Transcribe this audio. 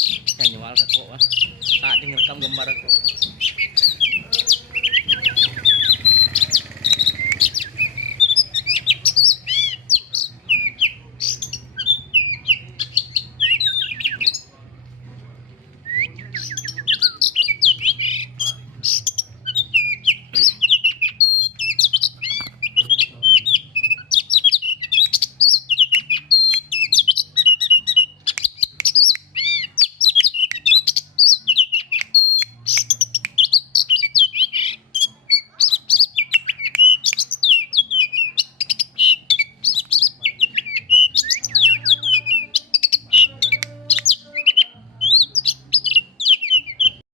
Nyanyi wal kok wah. Saat ini ngerekam gambar aku.